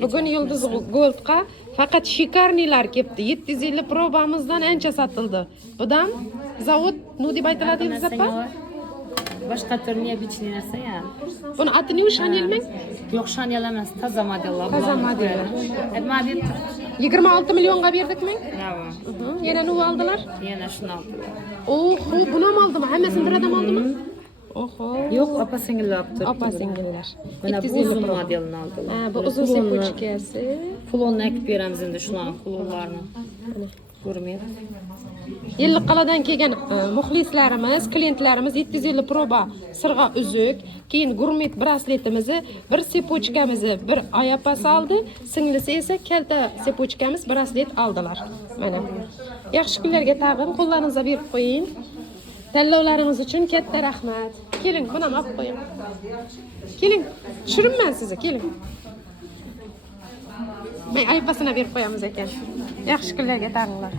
Bugün Yıldız Gold'ga fakat shikarnilar kepti. 750 probamızdan ancha satıldı. Budan zavod ne deb aytiladi Yıldız apa? Boshqa tur niye bichli narsa ya? Buni ati ne Chanel mi? Yo'q, Chanel emas, toza modellar. Toza modeller. Model 26 milyonga berdikmi? bravo. Yana ne aldılar? Yana shuni oldilar. Oho, bunu mu aldımı? Hemmesini bir adam aldı mı? Oho. Yo'q, opa singillar olib turibdi. Opa singillar. Mana bu 250 uzun pro. modelini oldilar. Ha, bu uzun sepochkasi. Fulonni akib beramiz endi shularni fulonlarini. Ko'rmayapti. Yilliqqaladan kelgan muxlislarimiz, klientlarimiz 750 proba sirg'a uzuk, keyin gurmet brasletimizni, bir sepochkamizni, bir oyapasi oldi, singlisi esa kalta sepochkamiz braslet oldilar. Mana. Yaxshi kunlarga tag'in qo'llaringizga berib qo'ying. Tanlovlaringiz uchun katta rahmat. Keling, buni ham olib qo'ying. Keling, tushiribman sizni, keling. Men oyapasini berib qo'yamiz ekan. Yaxshi kunlarga tag'inlar.